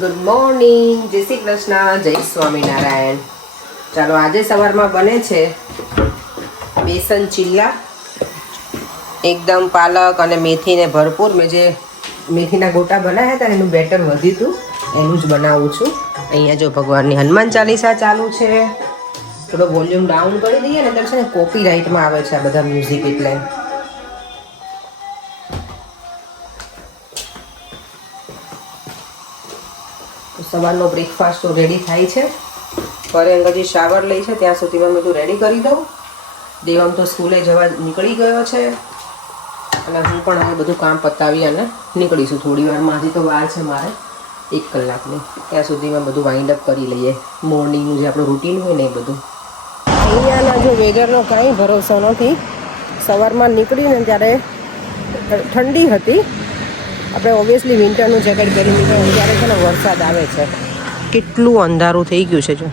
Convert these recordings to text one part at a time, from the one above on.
Good morning, જય શ્રી કૃષ્ણ, જય સ્વામિનારાયણ. ચાલો આજે સવારમાં બને છે બેસન ચીલા. એકદમ પાલક અને મેથીને ભરપૂર. મેં જે મેથીના ગોટા બનાવ્યા હતા એનું બેટર વધ્યું હતું, એનું જ બનાવું છું. અહીંયા જો ભગવાનની હનુમાન ચાલીસા ચાલુ છે. થોડો વોલ્યુમ ડાઉન કરી દઈએ ને તો છે ને કોપીરાઇટમાં આવે છે આ બધા મ્યુઝિક, એટલે સવારનો બ્રેકફાસ્ટ તો રેડી થાય છે. પરેંગ હજી શાવર લે છે, ત્યાં સુધીમાં મેં બધું રેડી કરી દઉં. દેવમ તો સ્કૂલે જવા નીકળી ગયો છે અને હું પણ હવે બધું કામ પતાવી અને નીકળીશું થોડી વારમાં. હજી તો વાર છે મારે 1 કલાકની. ત્યાં સુધીમાં બધું વાઇન્ડ અપ કરી લઈએ. મોર્નિંગનું જે આપણું રૂટીન હોય ને એ બધું. અહીંયાના જો વેધરનો કાંઈ ભરોસો નથી. સવારમાં નીકળીને ત્યારે ઠંડી હતી. આપણે ઓબ્વિયસલી વિન્ટરનું જેકેટ પહેરી નીકળ્યું, ત્યારે છે ને વરસાદ આવે છે. કેટલું અંધારું થઈ ગયું છે. જો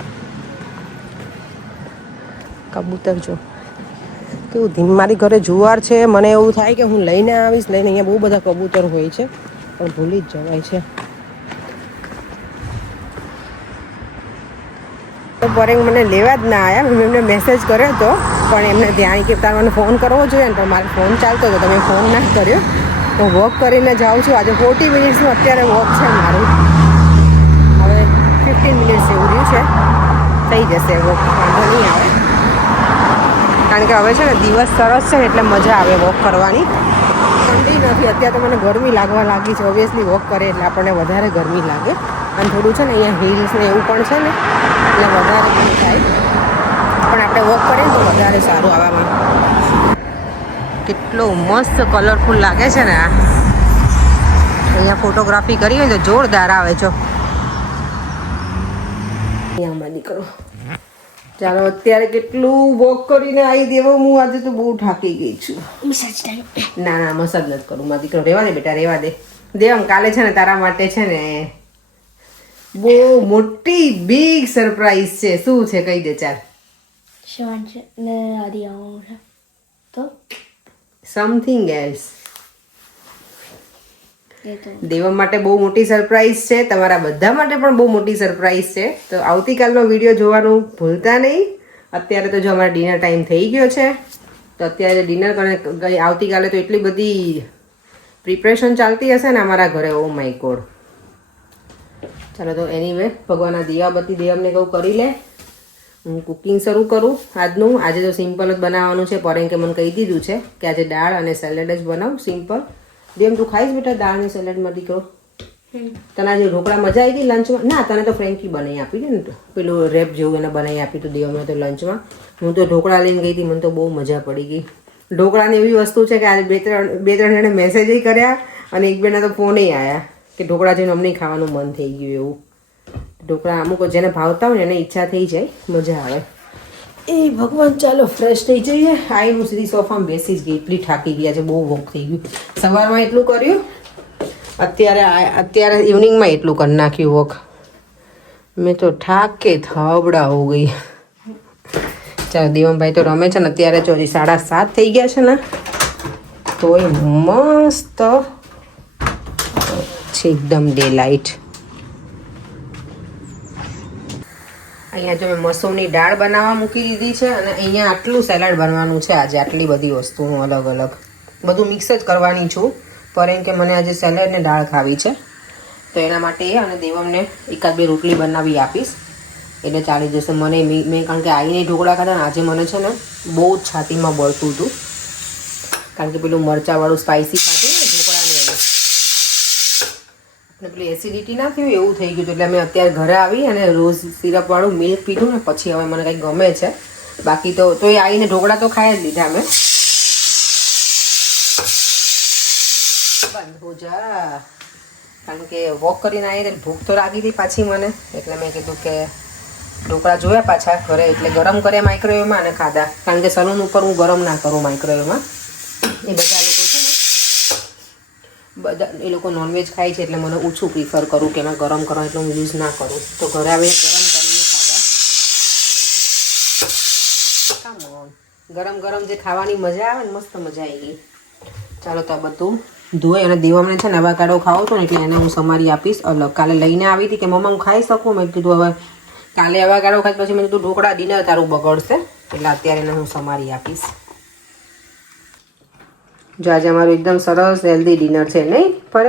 કબૂતર જો કેવું મારી ઘરે જુવાર છે. મને એવું થાય કે હું લઈને આવીશ. અહીંયા બહુ બધા કબૂતર હોય છે પણ ભૂલી જ જવાય છે. તો પરેંગ મને લેવા જ ના આવ્યા. મેં એમને મેસેજ કર્યો હતો પણ એમને ધ્યાન કે તારે મને ફોન કરવો જોઈએ ને, તો મારો ફોન ચાલતો હતો, તમે ફોન ના કર્યો. હું વોક કરીને જાઉં છું. આજે 40 મિનિટ્સનું અત્યારે વોક છે મારું. હવે 15 મિનિટ્સ એવું રહ્યું છે, થઈ જશે વોક, વાંધો નહીં આવે. કારણ કે હવે છે ને દિવસ સરસ છે એટલે મજા આવે વોક કરવાની. ઠંડી નથી. અત્યારે તો મને ગરમી લાગવા લાગી છે. ઓબ્વિયસલી વોક કરે એટલે આપણને વધારે ગરમી લાગે. અને થોડું છે ને અહીંયા હિલ્સ ને એવું પણ છે ને એટલે વધારે ગરમી થાય. પણ આપણે વોક કરીએ તો વધારે સારું. આવામાં કેટલો મસ્ત કલરફુલ લાગે છે ને આ. અહીંયા ફોટોગ્રાફી કરી હોય તો જોરદાર આવે છો. અહીંયામાં નીકળો. ચાલો અત્યારે કેટલું વોક કરીને આવી દેવો. હું આજે તો બહુ થાકી ગઈ છું. ના ના મસાજ નથી કરું. મારા દીકરો રહેવા દે બેટા, રહેવા દે. દેવમ કાલે છે ને તારા માટે છે ને બહુ મોટી બિગ સરપ્રાઈઝ છે. શું છે કહી દે ચાલ. તો સમથિંગ એલ્સ. દેવમ માટે બહુ મોટી સરપ્રાઈઝ છે. તમારા બધા માટે પણ બહુ મોટી સરપ્રાઈઝ છે. તો આવતીકાલનો વિડીયો જોવાનું ભૂલતા નહીં. અત્યારે તો જો અમારો ડિનર ટાઈમ થઈ ગયો છે, તો અત્યારે ડિનર કરે. આવતીકાલે તો એટલી બધી પ્રિપરેશન ચાલતી હશે ને અમારા ઘરે. Oh my God. ચાલો તો એનીવે ભગવાનના દિયાબત્તી દેવમને કહું કરી લે. હું કુકિંગ શરૂ કરું આજનું. આજે તો સિમ્પલ જ બનાવવાનું છે. પરેંગ કે મને કહી દીધું છે કે આજે દાળ અને સેલેડ જ બનાવું સિમ્પલ. દેમ તું ખાઈશ બેટા દાળ અને સેલેડમાં દીકરો? તને આજે ઢોકળા મજા આવી ગઈ લંચમાં? ના, તને તો ફ્રેન્કી બનાવી આપી ને, પેલું રેપ જેવું એને બનાવી આપી હતું દેવમને તો લંચમાં. હું તો ઢોકળા લઈને ગઈ હતી, મને તો બહુ મજા પડી ગઈ. ઢોકળાની એવી વસ્તુ છે કે આજે બે ત્રણ જણે મેસેજ કર્યા અને એક બેના તો ફોને આવ્યા કે ઢોકળા જોઈને અમને ખાવાનું મન થઈ ગયું એવું. ઢોકળા અમુક જેને ભાવતા હોય ને એને ઈચ્છા થઈ જાય, મજા આવે. એ ભગવાન, ચાલો ફ્રેશ થઈ જઈએ. આઈ હું સીધી સોફામાં બેસી જ ગઈ, એટલી થાકી ગયા છે. બહુ વોક થઈ ગયું. સવારમાં એટલું કર્યું, અત્યારે ઇવનિંગમાં એટલું કરી નાખ્યું વોક. મેં તો થાકે થબડા હો ગઈ. ચાલો દેવમભાઈ તો રમે છે ને અત્યારે. તો હજી 7:30 થઈ ગયા છે ને, તોય મસ્ત છે એકદમ ડે લાઇટ. અહીંયા જો મેં મસૂરની દાળ બનાવવા મૂકી દીધી છે અને અહીંયા આટલું સેલાડ બનવાનું છે આજે. આટલી બધી વસ્તુનું અલગ અલગ બધું મિક્સ જ કરવાની છું. પરેંગ કે મને આજે સેલેડ ને દાળ ખાવી છે, તો એના માટે અને દેવમને 1-2 રોટલી બનાવી આપીશ એટલે ચાલી જશે. મને મેં કારણ કે આવીને ઢોકળા ખાધા ને આજે મને છે ને બહુ જ છાતીમાં બળતું હતું, કારણ કે પેલું મરચાંવાળું સ્પાઇસી ખાધું ને ઢોકળાને એવું. અને પેલી એસિડિટી ના થયું એવું થઈ ગયું. એટલે મેં અત્યારે ઘરે આવી અને રોઝ સિરપવાળું મિલ્ક પીધું ને પછી હવે મને કંઈક ગમે છે. બાકી તો એ આવીને ઢોકળા તો ખાઈ જ લીધા મેં. બંધ હો જા, કારણ કે વોક કરીને આવી એટલે ભૂખ તો લાગી હતી પાછી મને. એટલે મેં કીધું કે ઢોકળા જોયા પાછા ઘરે એટલે ગરમ કર્યા માઇક્રોવેવમાં અને ખાધા. કારણ કે સલૂન ઉપર હું ગરમ ના કરું માઇક્રોવેવમાં. એ બધા લોકો છે ને એ લોકો નોનવેજ ખાય છે એટલે મને ઓછું પ્રિફર કરું કે એમાં ગરમ કરવા એટલે હું યુઝ ના કરું. તો ઘરે આવીને ગરમ કરીને ખાધા. ગરમ ગરમ જે ખાવાની મજા આવે ને, મસ્ત મજા આવી ગઈ. ચાલો તો આ બધું ધોઈ અને દેવામને છે ને એવાકાડો ખાવો છો ને એટલે એને હું સમારી આપીશ અલગ. કાલે લઈને આવી હતી કે મમ્મા હું ખાઈ શકું, મેં કીધું હવે કાલે એવાકાડો ખાઈ પછી મેં કીધું ઢોકળા ડિનર તારું બગડશે એટલે અત્યારે એને હું સમારી આપીશ. જો આજે અમારું એકદમ સરસ હેલ્ધી ડિનર છે નહીં પર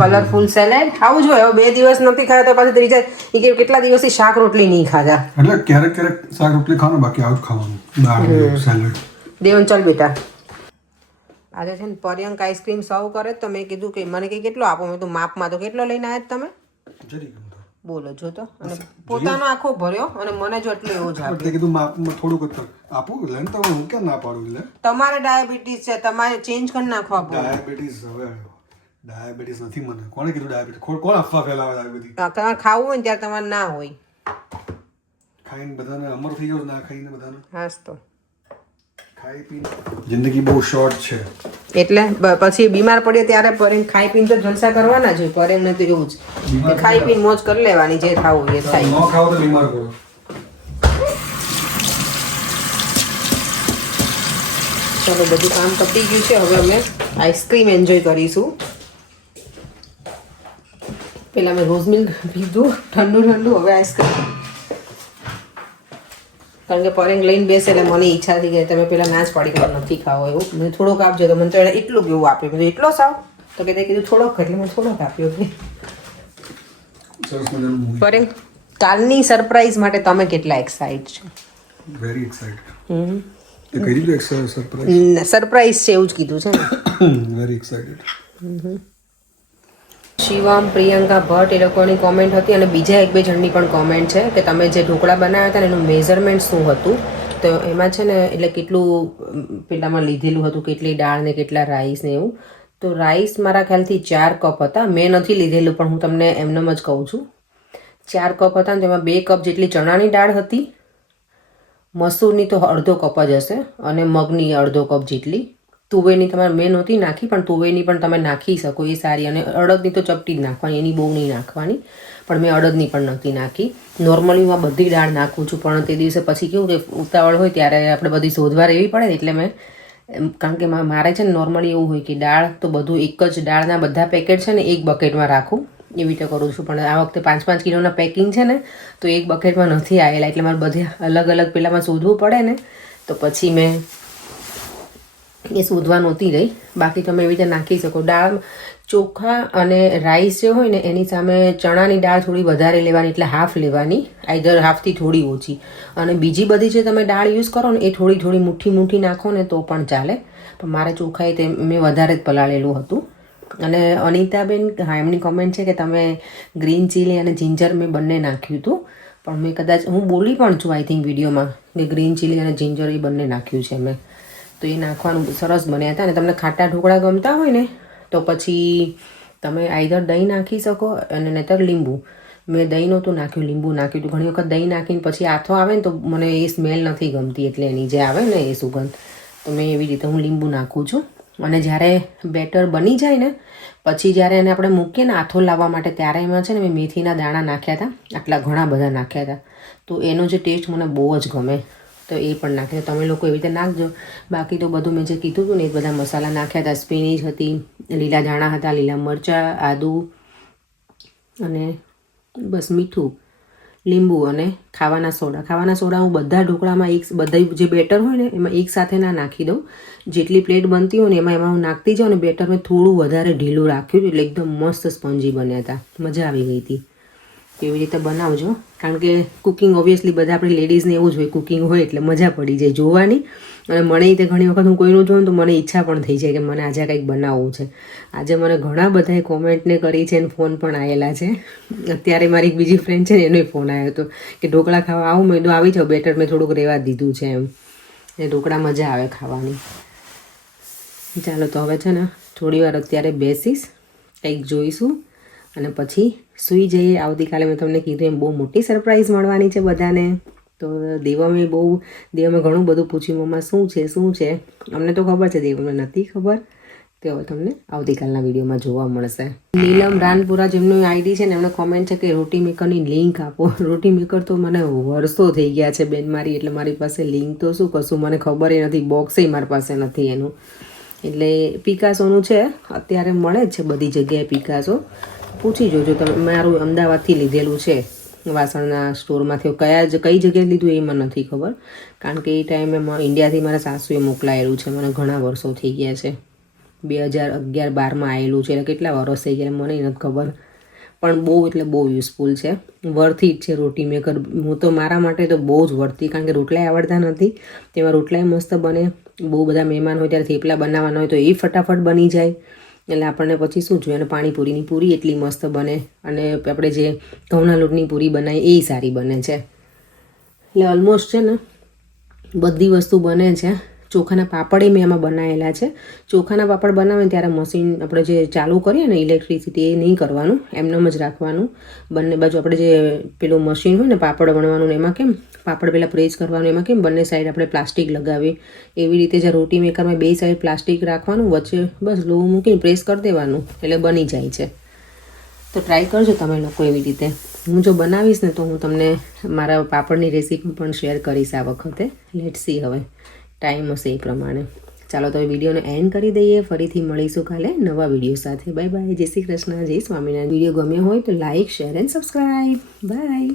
કલરફુલ સેલેડ. આવું જોઈએ. હવે 2 દિવસ નથી ખાયા તો પાછું ત્રીજા એ કેટલા દિવસથી શાક રોટલી નહીં ખાધા. એટલે ક્યારેક ક્યારેક શાક રોટલી ખાવાનું, બાકી આવું ખાવાનું દાળ સેલેડ. દેવન ચાલ બેટા. આજે છે ને પર્યંક આઈસ્ક્રીમ સર્વ કરે તો મેં કીધું કે મને કંઈ કેટલો આપો. મેં તો માપમાં તો કેટલો લઈને આવ્યા તમે બોલો જો તો. અને પોતાનો આખો ભર્યો અને મને જો એટલું એવું જ આપ્યું. કીધું માપમાં થોડુંક આપું લઈને તો હું કેમ ના પાડું. એટલે તમારે ડાયાબિટીસ છે, તમારે ચેન્જ કરી નાખવા પડે. ડાયાબિટીસ હવે ડાયાબિટીસ નથી મને. કોણે કીધું ડાયાબિટીસ? કોણ અફવા ફેલાવે ડાયાબિટીસ? તમારે ખાવું હોય ને ત્યારે તમારે ના હોય. ખાઈને બધાને અમર થઈ જાવ, ના ખાઈને બધાને. હાસ તો ખાઈ પીને જિંદગી બહુ શોર્ટ છે એટલે પછી બીમાર પડે ત્યારે પરેમ ખાઈ પીને તો જલસા કરવાના જ હોય. પરેમ ને તો એવું જ ખાઈ પીને મોજ કરી લેવાની, જે ખાવું એ થાય. ન ખાવ તો બીમાર પડો. ચાલો બધું કામ પતી ગયું છે. હવે અમે આઈસ્ક્રીમ એન્જોય કરીશું. પેલા મેં રોઝ મિલ્ક પીધું ઠંડુ ઠંડુ, હવે આઈસ્ક્રીમ. કારણ કે પરેંગ લઈને બેસે એટલે મને ઈચ્છા થઈ ગઈ તમે પેલા ના જ પાડી કે નથી ખાવો એવું. મેં થોડોક આપજો તો મને તો એને એટલું કેવું આપ્યું. મેં એટલો સાવ તો કે કીધું થોડોક એટલે મેં થોડોક આપ્યો. પરેંગ કાલની સરપ્રાઈઝ માટે તમે કેટલા એક્સાઇટ છો? Very excited. તે કઈ રીતે સરપ્રાઈઝ? સરપ્રાઈઝ છે એવું જ કીધું છે ને. Very excited. શિવમ, પ્રિયંકા ભટ્ટ એ લોકોની કોમેન્ટ હતી અને બીજા 1-2 જણની પણ કોમેન્ટ છે કે તમે જે ઢોકળા બનાવ્યા હતા ને એનું મેઝરમેન્ટ શું હતું. તો એમાં છે ને એટલે કેટલું પેલામાં લીધેલું હતું, કેટલી દાળ ને કેટલા રાઈસ ને એવું. તો રાઈસ મારા ખ્યાલથી 4 કપ હતા. મેં નથી લીધેલું પણ હું તમને એમનેમ જ કહું છું. 4 કપ હતા ને તેમાં 2 કપ જેટલી ચણાની દાળ હતી, મસૂરની તો અડધો કપ જ હશે અને મગની અડધો કપ જેટલી. તુવેરની તમારે મેં નહોતી નાખી પણ તુવેરની પણ તમે નાખી શકો, એ સારી. અને અડદની તો ચપટી જ નાખવાની, એની બહુ નહીં નાખવાની. પણ મેં અડદની પણ નહોતી નાખી. નોર્મલી હું બધી દાળ નાખું છું પણ તે દિવસે પછી કેવું કે ઉતાવળ હોય ત્યારે આપણે બધી શોધવા રહેવી પડે એટલે મેં કારણ કે મારે છે ને નોર્મલી એવું હોય કે દાળ તો બધું એક જ દાળના બધા પેકેટ છે ને એક બકેટમાં રાખું, એવી રીતે કરું છું. પણ આ વખતે 5-5 કિલોના પેકિંગ છે ને તો એક બકેટમાં નથી આવેલા એટલે મારે બધે અલગ અલગ પેલામાં શોધવું પડે ને, તો પછી મેં એ શોધવા નહોતી રહી. બાકી તમે એવી રીતે નાખી શકો. દાળ ચોખા અને રાઈસ જે હોય ને એની સામે ચણાની દાળ થોડી વધારે લેવાની એટલે હાફ લેવાની, આઈધર હાફથી થોડી ઓછી. અને બીજી બધી જે તમે દાળ યુઝ કરો ને એ થોડી થોડી મુઠ્ઠી નાખો ને તો પણ ચાલે. પણ મારે ચોખા એ મેં વધારે જ પલાળેલું હતું. અને અનિતાબેન, હા, એમની કોમેન્ટ છે કે તમે ગ્રીન ચીલી અને જિંજર મેં બંને નાખ્યું હતું. પણ મેં કદાચ હું બોલી પણ છું આઈ થિંક વિડીયોમાં કે ગ્રીન ચીલી અને જિંજર એ બંને નાખ્યું છે મેં. તો એ નાખવાનું સરસ બન્યા હતા. અને તમને ખાટા ઢોકળા ગમતા હોય ને તો પછી તમે આઈધર દહીં નાખી શકો અને નહીંતર લીંબુ. મેં દહીં નહોતું નાખ્યું, લીંબુ નાખ્યું હતું. ઘણી વખત દહીં નાખીને પછી આથો આવે ને તો મને એ સ્મેલ નથી ગમતી, એટલે એની જે આવે ને એ સુગંધ. તો મેં એવી રીતે હું લીંબુ નાખું છું. અને જ્યારે બેટર બની જાય ને પછી જ્યારે એને આપણે મૂકીએ ને આથો લાવવા માટે ત્યારે એમાં છે ને મેં મેથીના દાણા નાખ્યા હતા, આટલા ઘણા બધા નાખ્યા હતા. તો એનો જે ટેસ્ટ મને બહુ જ ગમે, તો એ પણ નાખે. તમે લોકો એવી રીતે નાખજો. બાકી તો બધું મેં જે કીધું હતું ને એ બધા મસાલા નાખ્યા હતા. સ્પિનિચ હતી, લીલા ધાણા હતા, લીલા મરચાં, આદું અને બસ મીઠું, લીંબુ અને ખાવાના સોડા. ખાવાના સોડા હું બધા ઢોકળામાં બધા જે બેટર હોય ને એમાં એક સાથે ના નાખી દઉં. જેટલી પ્લેટ બનતી હોય ને એમાં હું નાખતી જાઉં. અને બેટર મેં થોડું વધારે ઢીલું રાખ્યું એટલે એકદમ મસ્ત સ્પંજી બન્યા હતા, મજા આવી ગઈ હતી. એવી રીતે બનાવજો. કારણ કે કુકિંગ ઓબ્વિયસલી બધા આપણી લેડીઝને એવું જ હોય, કુકિંગ હોય એટલે મજા પડી જાય જોવાની. અને મને તે ઘણી વખત હું કોઈનું જોઉં તો મને ઈચ્છા પણ થઈ જાય કે મને આજે કંઈક બનાવવું છે. આજે મને ઘણા બધાએ કોમેન્ટને કરી છે અને ફોન પણ આવેલા છે. અત્યારે મારી એક બીજી ફ્રેન્ડ છે ને એનો ફોન આવ્યો હતો કે ઢોકળા ખાવા આવું. મેં આવી જાઉં, બેટર મેં થોડુંક રહેવા દીધું છે એમ. એ ઢોકળા મજા આવે ખાવાની. ચાલો તો હવે છે ને થોડી વાર અત્યારે બેસીશ, કંઈક જોઈશું અને પછી સૂઈ જઈએ. આવતીકાલે મેં તમને કીધું એમ બહુ મોટી સરપ્રાઈઝ મળવાની છે બધાને. તો દેવમે ઘણું બધું પૂછ્યું, મમ્મા શું છે. અમને તો ખબર છે, દેવમને નથી ખબર. તે હવે તમને આવતીકાલના વિડીયોમાં જોવા મળશે. નીલમ રાનપુરા જેમનું આઈડી છે ને એમને કોમેન્ટ છે કે રોટી મેકરની લિંક આપો. રોટી મેકર તો મને વર્ષો થઈ ગયા છે બેન મારી, એટલે મારી પાસે લિંક તો શું કશું મને ખબર નથી. બોક્સે મારી પાસે નથી એનું, એટલે પિકાસોનું છે, અત્યારે મળે જ છે બધી જગ્યાએ પિકાસો. પૂછી જોજો તમે, મારું અમદાવાદથી લીધેલું છે વાસણના સ્ટોરમાંથી. કઈ જગ્યાએ લીધું એ મને નથી ખબર, કારણ કે એ ટાઈમે ઇન્ડિયાથી મારા સાસુએ મોકલાયેલું છે, મને ઘણા વર્ષો થઈ ગયા છે. 2011-12 આવેલું છે, એટલે કેટલા વર્ષ થઈ ગયા મને નથી ખબર, પણ બહુ એટલે બહુ યુઝફુલ છે, વર્થી જ છે રોટી મેકર. હું તો મારા માટે તો બહુ જ વર્થી, કારણ કે રોટલાય આવડતા નથી, તેમાં રોટલાય મસ્ત બને. બહુ બધા મહેમાન હોય ત્યારે થેપલા બનાવવાના હોય તો એ ફટાફટ બની જાય. એટલે આપણને પછી શું જોઈએ, અને પાણીપુરીની પૂરી એટલી મસ્ત બને, અને આપણે જે ઘઉંના લોટની પૂરી બનાવીએ એ સારી બને છે. એટલે ઓલમોસ્ટ છે ને બધી વસ્તુ બને છે. ચોખાના પાપડ મેં એમાં બનાવેલા છે. ચોખાના પાપડ બનાવે ત્યારે મશીન આપણે જે ચાલુ કરીએ ને ઇલેક્ટ્રિસિટી, એ નહીં કરવાનું, એમનેમ જ રાખવાનું. બંને બાજુ આપણે જે પેલું મશીન હોય ને પાપડ વણવાનું, એમાં કેમ પાપડ પહેલાં પ્રેસ કરવાનું, એમાં કેમ બંને સાઈડ આપણે પ્લાસ્ટિક લગાવીએ, એવી રીતે જે રોટી મેકરમાં બે સાઈડ પ્લાસ્ટિક રાખવાનું, વચ્ચે બસ લોહું મૂકીને પ્રેસ કરી દેવાનું, એટલે બની જાય છે. તો ટ્રાય કરજો તમે લોકો એવી રીતે. હું જો બનાવીશ ને તો હું તમને મારા પાપડની રેસીપી પણ શેર કરીશ આ વખતે. લેટ્સ સી હવે ટાઈમ હશે એ પ્રમાણે. ચાલો તો વિડીયોને એન્ડ કરી દઈએ. ફરીથી મળીશું કાલે નવા વિડીયો સાથે. Bye bye. જય શ્રી કૃષ્ણ, જય સ્વામિનારાયણ. વિડીયો ગમ્યો હોય તો like, share and subscribe. By.